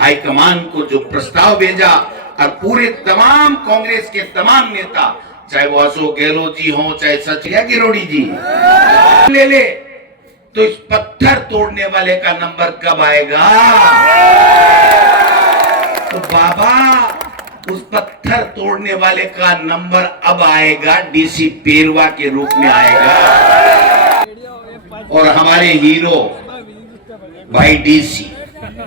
High command को जो प्रस्ताव भेजा और पूरे तमाम कांग्रेस के तमाम नेता, चाहे वो अशोक गहलोत जी हो, चाहे सचिन किरोड़ी जी ले तो इस पत्थर तोड़ने वाले का नंबर कब आएगा? तो बाबा, उस पत्थर तोड़ने वाले का नंबर अब आएगा, डीसी पेरवा के रूप में आएगा। और हमारे हीरो भाई डीसी, जब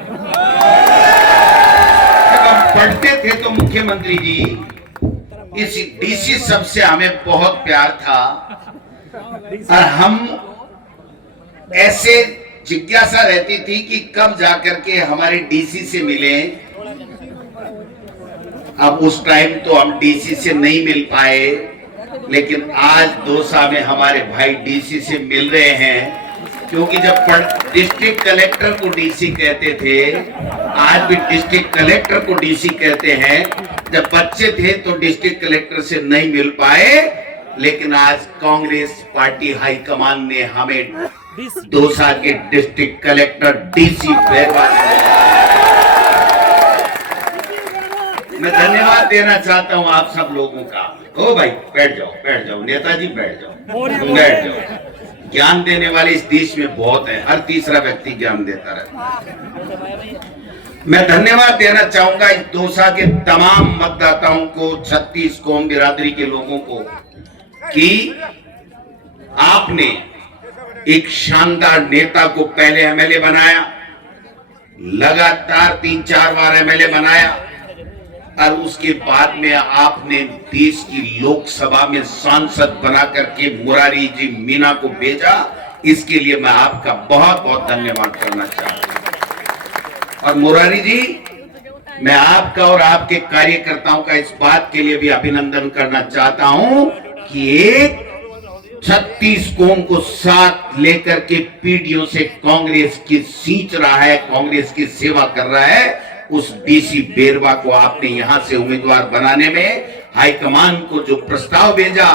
हम पढ़ते थे तो मुख्यमंत्री जी, इस डीसी शब्द से हमें बहुत प्यार था और हम ऐसे जिज्ञासा रहती थी कि कब जाकर के हमारे डीसी से मिले। अब उस टाइम तो हम डीसी से नहीं मिल पाए, लेकिन आज दौसा में हमारे भाई डीसी से मिल रहे हैं, क्योंकि जब डिस्ट्रिक्ट कलेक्टर को डीसी कहते थे, आज भी डिस्ट्रिक्ट कलेक्टर को डीसी कहते हैं। जब बच्चे थे तो डिस्ट्रिक्ट कलेक्टर से नहीं मिल पाए, लेकिन आज कांग्रेस पार्टी हाईकमान ने हमें दौसा के डिस्ट्रिक्ट कलेक्टर डीसी पेरवा, मैं धन्यवाद देना चाहता हूं आप सब लोगों का। ओ भाई बैठ जाओ नेताजी, बैठ जाओ। ज्ञान देने वाले इस देश में बहुत है, हर तीसरा व्यक्ति ज्ञान देता रहता है। मैं धन्यवाद देना चाहूंगा इस दौसा के तमाम मतदाताओं को, 36 कौम बिरादरी के लोगों को, कि आपने एक शानदार नेता को पहले एमएलए बनाया, लगातार 3-4 बार एमएलए बनाया, और उसके बाद में आपने देश की लोकसभा में सांसद बना करके मुरारी जी मीना को भेजा। इसके लिए मैं आपका बहुत बहुत धन्यवाद करना चाहता हूं। और मुरारी जी, मैं आपका और आपके कार्यकर्ताओं का इस बात के लिए भी अभिनंदन करना चाहता हूं कि एक 36 कौम को साथ लेकर के पीढ़ियों से कांग्रेस की सींच रहा है, कांग्रेस की सेवा कर रहा है, उस डीसी पेरवा को आपने यहां से उम्मीदवार बनाने में हाईकमान को जो प्रस्ताव भेजा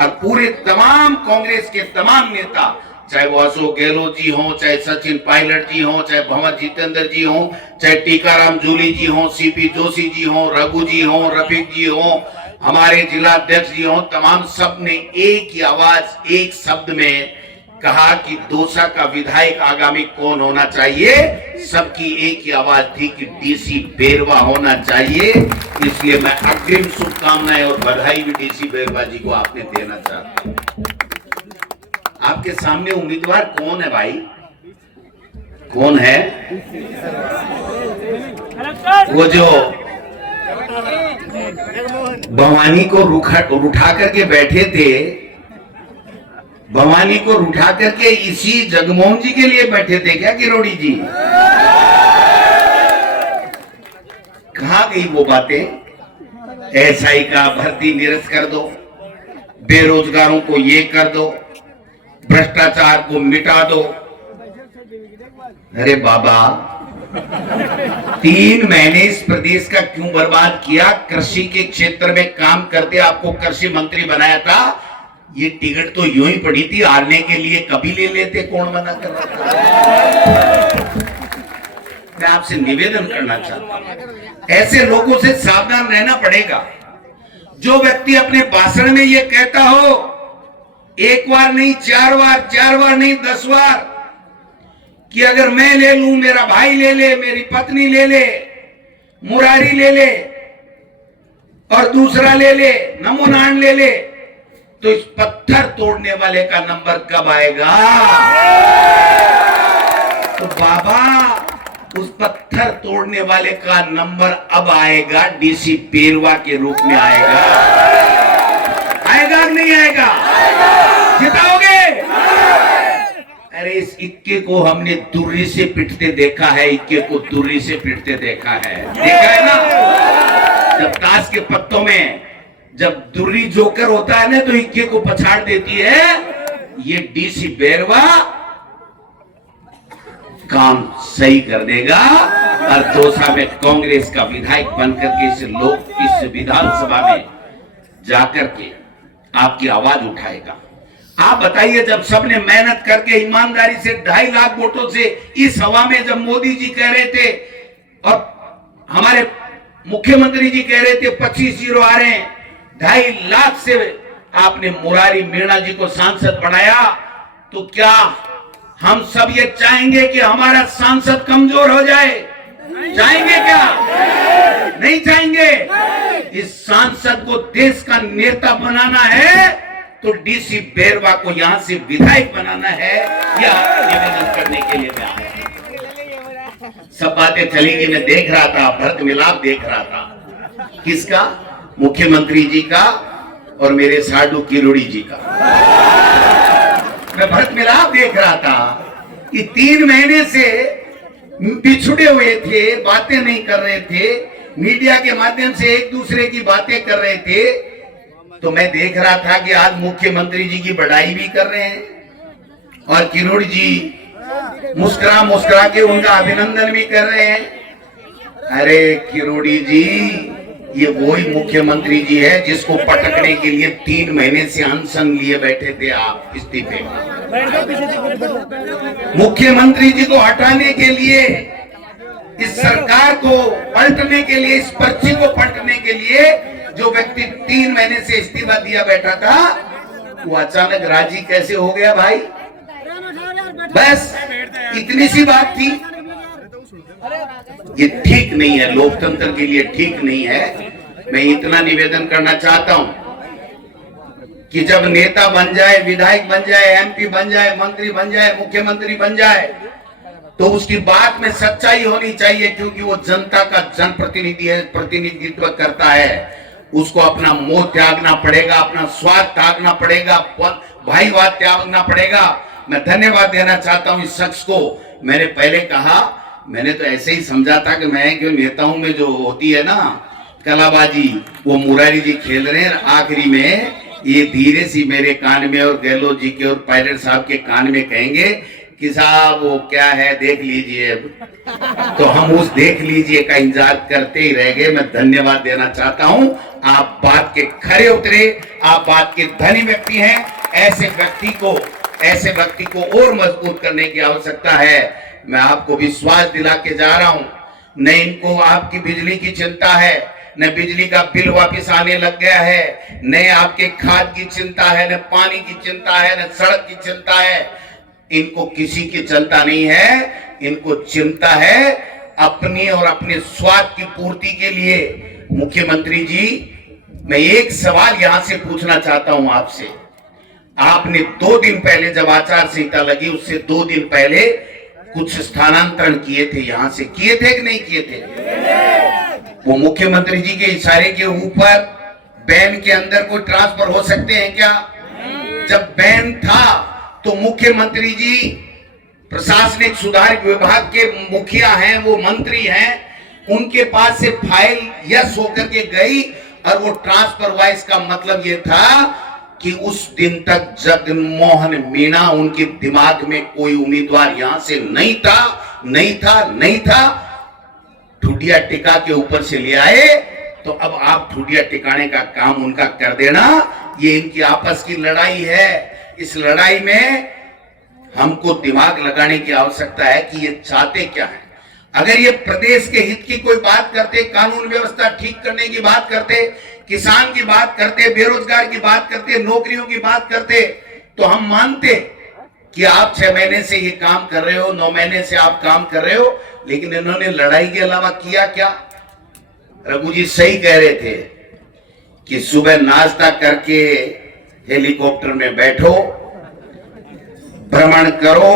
और पूरे तमाम कांग्रेस के तमाम नेता, चाहे वो अशोक गहलोत जी हो, चाहे सचिन पायलट जी हो, चाहे भंवर जितेंद्र जी हो, चाहे टीकाराम जूली जी हो, सीपी जोशी जी हो, रघु जी हो, रफीक जी हो, हमारे जिला अध्यक्ष जी हो, तमाम सब ने एक ही आवाज, एक शब्द में कहा कि दौसा का विधायक आगामी कौन होना चाहिए। सबकी एक ही आवाज थी कि डीसी पेरवा होना चाहिए। इसलिए मैं अग्रिम शुभकामनाएं और बधाई भी डीसी पेरवा जी को आपने देना चाहता हूं। आपके सामने उम्मीदवार कौन है भाई? कौन है? वो जो भवानी को उठा करके बैठे थे, भवानी को उठा करके इसी जगमोहन जी के लिए बैठे थे क्या किरोड़ी जी? कहां गई वो बातें? एसआई का भर्ती निरस्त कर दो, बेरोजगारों को ये कर दो, भ्रष्टाचार को मिटा दो। अरे बाबा, 3 महीने इस प्रदेश का क्यों बर्बाद किया? कृषि के क्षेत्र में काम करते आपको कृषि मंत्री बनाया था, ये टिकट तो यूं ही पड़ी थी, हारने के लिए कभी ले लेते, कौन मना कर रहा था? मैं आपसे निवेदन करना चाहता हूं, ऐसे लोगों से सावधान रहना पड़ेगा। जो व्यक्ति अपने भाषण में ये कहता हो, एक बार नहीं 4 बार नहीं 10 बार, कि अगर मैं ले लूं, मेरा भाई ले ले, मेरी पत्नी ले ले, मुरारी ले ले और दूसरा ले ले, नमो नारायण ले ले, तो इस पत्थर तोड़ने वाले का नंबर कब आएगा? तो बाबा, उस पत्थर तोड़ने वाले का नंबर अब आएगा, डीसी पेरवा के रूप में आएगा। आएगा कि नहीं आएगा? जिताओगे? अरे इस इक्के को हमने दुर्री से पिटते देखा है, इक्के को दुर्री से पिटते देखा है ना? जब ताश के पत्तों में जब दुर्री जोकर होता है ना, तो इक्के को पछाड़ देती है। ये डीसी पेरवा काम सही कर देगा और दौसा में कांग्रेस का विधायक बनकर के इस विधानसभा में जाकर के आपकी आवाज उठाएगा। आप बताइए, जब सबने मेहनत करके ईमानदारी से 2.5 लाख वोटों से इस हवा में जब मोदी जी कह रहे थे और हमारे मुख्यमंत्री जी कह रहे थे 25 जीरो आ रहे हैं, 2.5 लाख से आपने मुरारी मीणा जी को सांसद बनाया। तो क्या हम सब ये चाहेंगे कि हमारा सांसद कमजोर हो जाए? चाहेंगे क्या? नहीं चाहेंगे। इस सांसद को देश का नेता बनाना है तो डीसी बेरवा को यहां से विधायक बनाना है, या निवेदन करने के लिए मैं आया। सब बातें चलेंगी। मैं देख रहा था, भरत मिलाप देख रहा था। किसका? मुख्यमंत्री जी का और मेरे साडू किरोड़ी जी का। मैं भरत मिलाप देख रहा था कि 3 महीने से पिछड़े हुए थे, बातें नहीं कर रहे थे, मीडिया के माध्यम से एक दूसरे की बातें कर रहे थे। तो मैं देख रहा था कि आज मुख्यमंत्री जी की बड़ाई भी कर रहे हैं और किरोड़ी जी मुस्कुरा मुस्कुरा के उनका अभिनंदन भी कर रहे हैं। अरे किरोड़ी जी, ये वही मुख्यमंत्री जी है जिसको पटकने के लिए 3 महीने से अनशन लिए बैठे थे आप इस्तीफे। मुख्यमंत्री जी को हटाने के लिए, इस सरकार को पलटने के लिए, इस पर्ची को पलटने के लिए जो व्यक्ति 3 महीने से इस्तीफा दिया बैठा था, वो अचानक राजी कैसे हो गया भाई? बस इतनी सी बात थी। ये ठीक नहीं है, लोकतंत्र के लिए ठीक नहीं है। मैं इतना निवेदन करना चाहता हूं कि जब नेता बन जाए, विधायक बन जाए, एमपी बन जाए, मंत्री बन जाए, मुख्यमंत्री बन जाए, तो उसकी बात में सच्चाई होनी चाहिए, क्योंकि वो जनता का जनप्रतिनिधि है, प्रतिनिधित्व करता है। उसको अपना मोह त्यागना पड़ेगा, अपना स्वार्थ त्यागना पड़ेगा, भाईवाद त्यागना पड़ेगा। मैं धन्यवाद देना चाहता हूं इस शख्स को। मैंने पहले कहा, मैंने तो ऐसे ही समझा था कि मैं क्यों नेताओं में जो होती है ना कलाबाजी, वो मुरारी जी खेल रहे हैं। आखिरी में ये धीरे सी मेरे कान में और गहलोत जी के और पायलट साहब के कान में कहेंगे कि साहब वो क्या है देख लीजिए। तो हम उस देख लीजिए का इंतजार करते ही रह गए। मैं धन्यवाद देना चाहता हूं, आप बात के खरे उतरे, आप बात के धनी व्यक्ति हैं। ऐसे व्यक्ति को और मजबूत करने की आवश्यकता है। मैं आपको विश्वास दिला के जा रहा हूं, न इनको आपकी बिजली की चिंता है, न बिजली का बिल वापस आने लग गया है, न आपके खाद की चिंता है, न पानी की चिंता है, न सड़क की चिंता है। इनको किसी की चिंता नहीं है, इनको चिंता है अपनी और अपने स्वार्थ की पूर्ति के लिए। मुख्यमंत्री जी, मैं एक सवाल यहां से पूछना चाहता हूं आपसे। आपने 2 दिन पहले जब आचार संहिता लगी, उससे 2 दिन पहले कुछ स्थानांतरण किए थे, यहां से किए थे कि नहीं किए थे? वो मुख्यमंत्री जी के इशारे के ऊपर बैन के अंदर कोई ट्रांसफर हो सकते हैं क्या? जब बैन था तो मुख्यमंत्री जी प्रशासनिक सुधार विभाग के मुखिया हैं, वो मंत्री हैं, उनके पास से फाइल यस होकर के गई और वो ट्रांसफर हुआ। इसका मतलब ये था कि उस दिन तक जगनमोहन मीणा, उनके दिमाग में कोई उम्मीदवार यहां से नहीं था। ठुडिया टिका के ऊपर से ले आए, तो अब आप ठुडिया टिकाने का काम उनका कर देना। ये इनकी आपस की लड़ाई है। इस लड़ाई में हमको दिमाग लगाने की आवश्यकता है कि ये चाहते क्या है। अगर ये प्रदेश के हित की कोई बात करते, कानून व्यवस्था ठीक करने की बात करते, किसान की बात करते, बेरोजगार की बात करते, नौकरियों की बात करते, तो हम मानते कि आप 6 महीने से ये काम कर रहे हो, 9 महीने से आप काम कर रहे हो। लेकिन इन्होंने लड़ाई के अलावा किया क्या? रघु जी सही कह रहे थे कि सुबह नाश्ता करके हेलीकॉप्टर में बैठो, भ्रमण करो,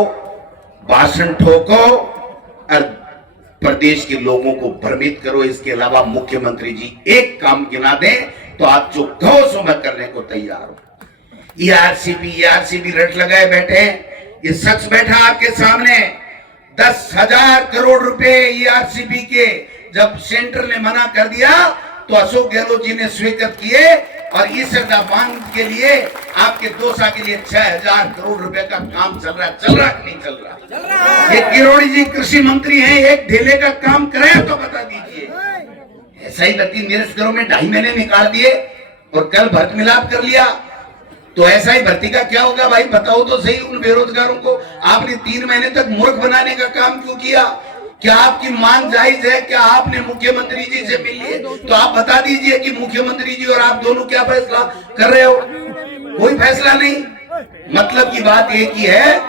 भाषण ठोको और प्रदेश के लोगों को भ्रमित करो। इसके अलावा मुख्यमंत्री जी एक काम गिना दें तो आप जो कहो सो मैं करने को तैयार हूं। ईआरसीबी रट लगाए बैठे हैं। ये शख्स बैठा आपके सामने, 10,000 करोड़ रुपए ईआरसीबी के जब सेंटर ने मना कर दिया तो अशोक गहलोत जी ने स्वीकृत किए और इस बांध के लिए आपके दोसा के लिए 6,000 करोड़ रुपए का काम चल रहा कि नहीं चल रहा? ये किरोड़ी जी कृषि मंत्री हैं, एक ढेले का काम कराया तो बता दीजिए। ऐसा ही भर्ती निरस्त करो में 2.5 महीने निकाल दिए और कल भर्त मिलाप कर लिया, तो ऐसा ही भर्ती का क्या होगा भाई? बताओ तो सही उन बेरोजगारों को। आपने 3 महीने तक मूर्ख बनाने का काम क्यों किया? क्या आपकी मांग जायज है? क्या आपने मुख्यमंत्री जी से मिल लिए? तो आप बता दीजिए कि मुख्यमंत्री जी और आप दोनों क्या फैसला कर रहे हो। कोई फैसला नहीं। मतलब की बात एक ही है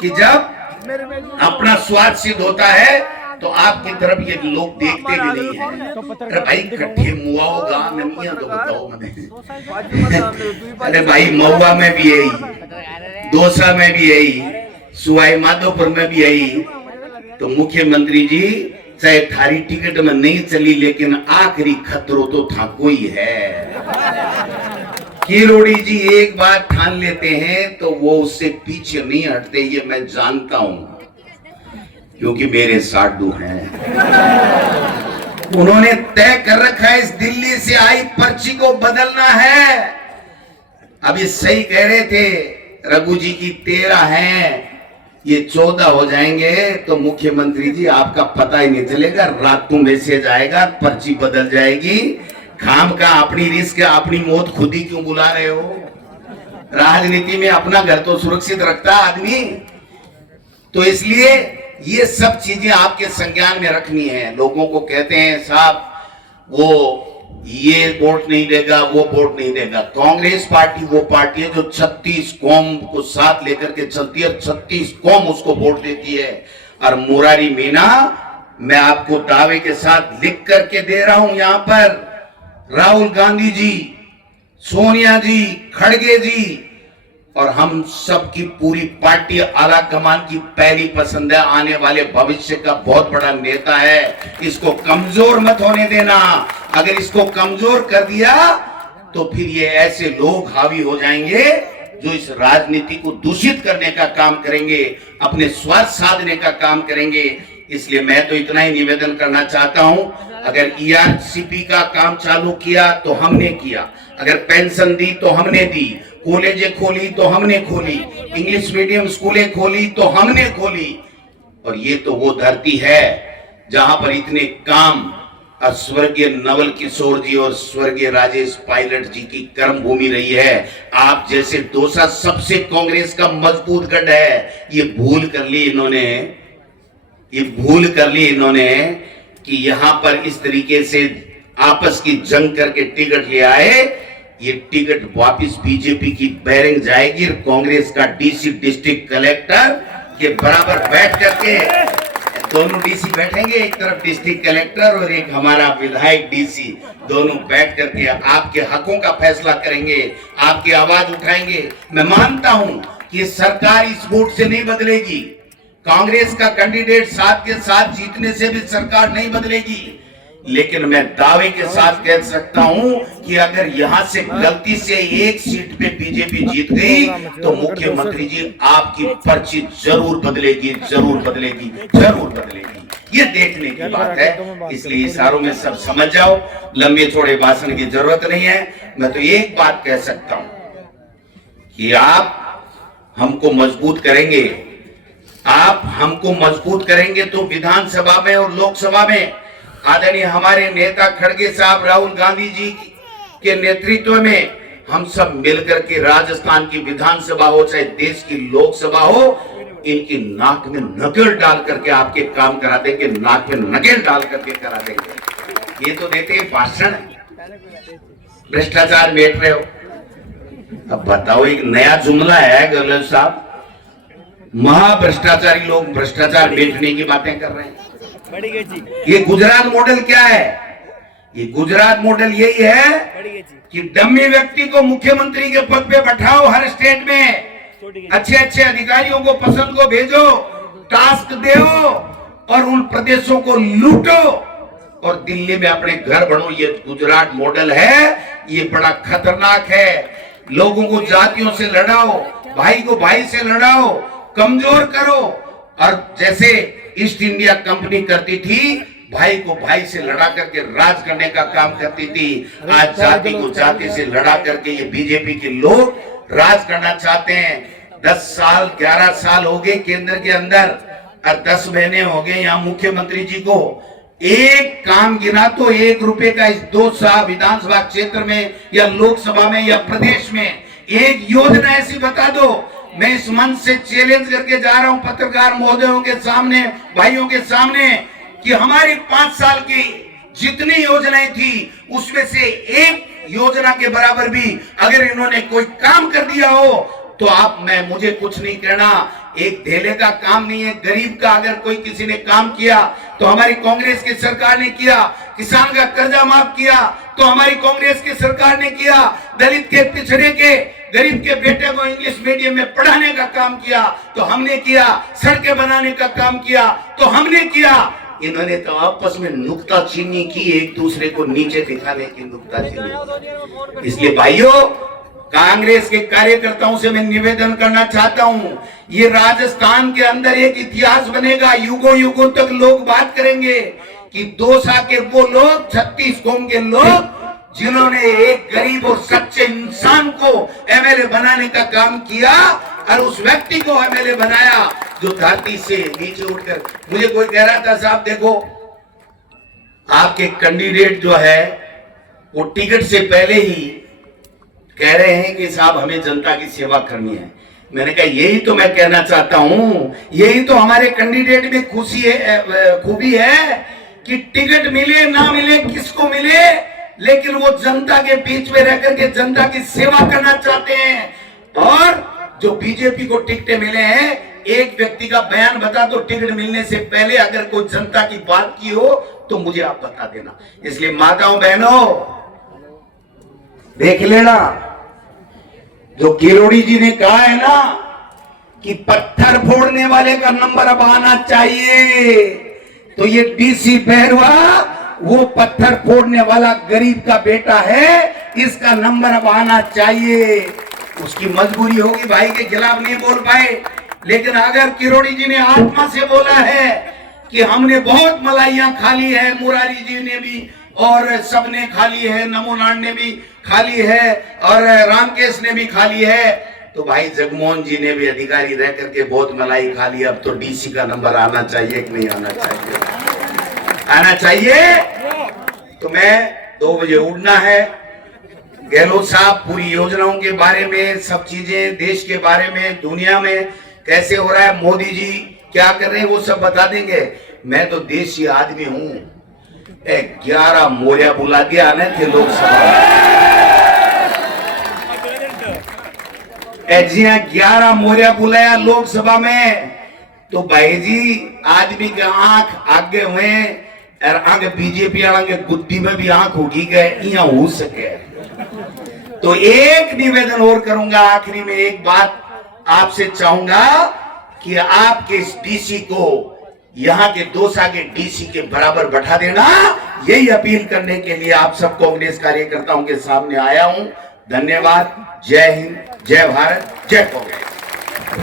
कि जब अपना स्वार्थ सिद्ध होता है तो आपकी तरफ ये लोग देखते भी नहीं है। अरे भाई कट्ठे मुआओ गांव में मियां तो बताओ मैंने। अरे भाई महुआ में भी यही, दौसा में भी यही, सवाई माधोपुर में भी यही। तो मुख्यमंत्री जी चाहे थारी टिकट में नहीं चली लेकिन आखिरी खतरो तो था कोई है। किरोड़ी जी एक बार ठान लेते हैं तो वो उससे पीछे नहीं हटते, ये मैं जानता हूं क्योंकि मेरे साडू हैं। उन्होंने तय कर रखा है इस दिल्ली से आई पर्ची को बदलना है। अभी सही कह रहे थे रघु जी की 13 है, ये 14 हो जाएंगे तो मुख्यमंत्री जी आपका पता ही नहीं चलेगा, रात को मैसेज आएगा, पर्ची बदल जाएगी। खाम का अपनी रिस्क अपनी मौत खुद ही क्यों बुला रहे हो? राजनीति में अपना घर तो सुरक्षित रखता आदमी। तो इसलिए ये सब चीजें आपके संज्ञान में रखनी है। लोगों को कहते हैं साहब वो ये वोट नहीं देगा, वो वोट नहीं देगा। कांग्रेस पार्टी वो पार्टी है जो 36 कौम को साथ लेकर के चलती है, 36 कौम उसको वोट देती है। और मुरारी मीना मैं आपको दावे के साथ लिख करके दे रहा हूं, यहां पर राहुल गांधी जी, सोनिया जी, खड़गे जी और हम सब की पूरी पार्टी आला कमान की पहली पसंद है। आने वाले भविष्य का बहुत बड़ा नेता है, इसको कमजोर मत होने देना। अगर इसको कमजोर कर दिया तो फिर ये ऐसे लोग हावी हो जाएंगे जो इस राजनीति को दूषित करने का काम करेंगे, अपने स्वार्थ साधने का काम करेंगे। इसलिए मैं तो इतना ही निवेदन करना चाहता हूं, अगर ईआरसीपी का काम चालू किया तो हमने किया, अगर पेंशन दी तो हमने दी, कॉलेजें खोली तो हमने खोली, इंग्लिश मीडियम स्कूलें खोली तो हमने खोली। और ये तो वो धरती है जहां पर इतने काम स्वर्गीय नवल किशोर जी और स्वर्गीय राजेश पायलट जी की कर्म भूमि रही है। आप जैसे दौसा सबसे कांग्रेस का मजबूत गढ़ है। ये भूल कर ली इन्होंने कि यहां पर इस तरीके से आपस की जंग करके टिकट ले आए। ये टिकट वापस बीजेपी की बैरिंग जाएगी। कांग्रेस का डीसी डिस्ट्रिक्ट कलेक्टर के बराबर बैठ करके दोनों डीसी बैठेंगे, एक तरफ डिस्ट्रिक्ट कलेक्टर और एक हमारा विधायक डीसी, दोनों बैठ करके आपके हकों का फैसला करेंगे, आपकी आवाज उठाएंगे। मैं मानता हूं कि सरकार इस वोट से नहीं बदलेगी, कांग्रेस का कैंडिडेट साथ के साथ जीतने से भी सरकार नहीं बदलेगी। लेकिन मैं दावे के साथ कह सकता हूं कि अगर यहां से गलती से एक सीट पे बीजेपी जीत गई तो मुख्यमंत्री जी आपकी पर्ची जरूर बदलेगी। ये देखने की बात है। इसलिए इशारों में सब समझ जाओ, लंबे चौड़े भाषण की जरूरत नहीं है। मैं तो एक बात कह सकता हूं कि आप हमको मजबूत करेंगे तो विधानसभा में और लोकसभा में आदरणीय हमारे नेता खड़गे साहब राहुल गांधी जी के नेतृत्व में हम सब मिलकर के राजस्थान की विधानसभा हो चाहे देश की लोकसभा हो, इनकी नाक में नकेल डाल करके आपके काम करा देंगे, नाक में नकेल डाल करके करा देंगे। ये तो देते हैं भाषण, भ्रष्टाचार बैठ रहे हो। अब बताओ, एक नया जुमला है गहलोत साहब, महाभ्रष्टाचारी लोग भ्रष्टाचार बैठने की बातें कर रहे हैं। ये गुजरात मॉडल क्या है? ये गुजरात मॉडल यही है कि डम्मी व्यक्ति को मुख्यमंत्री के पद पे बैठाओ, हर स्टेट में अच्छे अधिकारियों को पसंद को भेजो, टास्क दो और उन प्रदेशों को लूटो और दिल्ली में अपने घर बनो। ये गुजरात मॉडल है, ये बड़ा खतरनाक है। लोगों को जातियों से लड़ाओ, भाई को भाई से लड़ाओ, कमजोर करो। और जैसे ईस्ट इंडिया कंपनी करती थी, भाई को भाई से लड़ा करके राज करने का काम करती थी, आज जाति को जाति से लड़ा करके ये बीजेपी के लोग राज करना चाहते हैं। 10 साल 11 साल हो गए केंद्र के अंदर और 10 महीने हो गए यहाँ मुख्यमंत्री जी को। एक काम गिना तो 1 रुपए का इस 2 विधानसभा क्षेत्र में या लोकसभा में या प्रदेश में एक योजना ऐसी बता दो मैं इस मंच से चैलेंज करके जा रहा हूं पत्रकार महोदयों के सामने, भाइयों के सामने, कि हमारी 5 साल की जितनी योजनाएं थी उसमें से एक योजना के बराबर भी अगर इन्होंने कोई काम कर दिया हो तो मुझे कुछ नहीं कहना। एक धेले का काम नहीं है, गरीब का अगर कोई किसी ने काम किया तो हमारी कांग्रेस की सरकार ने किया। किसान का कर्जा माफ किया तो हमारी कांग्रेस की सरकार ने किया। दलित के, पिछड़े के, गरीब के बेटे को इंग्लिश मीडियम में पढ़ाने का काम किया तो हमने किया। सड़कें बनाने का काम किया तो हमने किया। इन्होंने तो आपस में नुक्ताचीनी की, एक दूसरे को नीचे दिखाने की नुक्ताचीनी। इसलिए भाइयों, कांग्रेस के कार्यकर्ताओं से मैं निवेदन करना चाहता हूं, ये राजस्थान के अंदर एक इतिहास बनेगा। युगों युगों तक लोग बात करेंगे कि दौसा के वो लोग, 36 कौम के लोग जिन्होंने एक गरीब और सच्चे इंसान को एमएलए बनाने का काम किया और उस व्यक्ति को एमएलए बनाया जो धरती से नीचे उठकर। मुझे कोई कह रहा था, साहब देखो आपके कैंडिडेट जो है वो टिकट से पहले ही कह रहे हैं कि साहब हमें जनता की सेवा करनी है। मैंने कहा यही तो मैं कहना चाहता हूं, यही तो हमारे कैंडिडेट में खुशी है, खूबी है कि टिकट मिले ना मिले, किसको मिले, लेकिन वो जनता के बीच में रह करके जनता की सेवा करना चाहते हैं। और जो बीजेपी को टिकटें मिले हैं, एक व्यक्ति का बयान बता दो टिकट मिलने से पहले अगर कोई जनता की बात की हो तो मुझे आप बता देना। इसलिए माताओं बहनों देख लेना, जो किरोड़ी जी ने कहा है ना कि पत्थर फोड़ने वाले का नंबर अब आना चाहिए, तो ये डीसी बैरवा वो पत्थर फोड़ने वाला गरीब का बेटा है, इसका नंबर अब आना चाहिए। उसकी मजबूरी होगी, भाई के खिलाफ नहीं बोल पाए, लेकिन अगर किरोड़ी जी ने आत्मा से बोला है कि हमने बहुत मलाइयां खा ली है, मुरारी जी ने भी और सबने खा ली है, नमो नारायण ने भी खा ली है और रामकेश ने भी खा ली है, तो भाई जगमोहन जी ने भी अधिकारी रह करके बहुत मलाई खा ली। अब तो डीसी का नंबर आना चाहिए कि नहीं आना चाहिए? आना चाहिए। तो मैं 2 बजे उठना है। गहलोत साहब पूरी योजनाओं के बारे में, सब चीजें देश के बारे में, दुनिया में कैसे हो रहा है, मोदी जी क्या कर रहे हैं, वो सब बता देंगे। मैं तो देशी आदमी हूं। 11 मोरिया बुला दिया आने थे लोकसभा, 11 मोरिया बुलाया लोकसभा में, तो भाई जी आदमी के आंख आगे हुए और आगे बीजेपी वाला के बुद्धि में भी आंख उगी गए, यहाँ हो सके। तो एक निवेदन और करूंगा, आखिरी में एक बात आपसे चाहूंगा कि आपके इस डीसी को यहाँ के दौसा के डीसी के बराबर बैठा देना। यही अपील करने के लिए आप सब कांग्रेस कार्यकर्ताओं के सामने आया हूं। धन्यवाद। जय हिंद, जय भारत, जय कांग्रेस।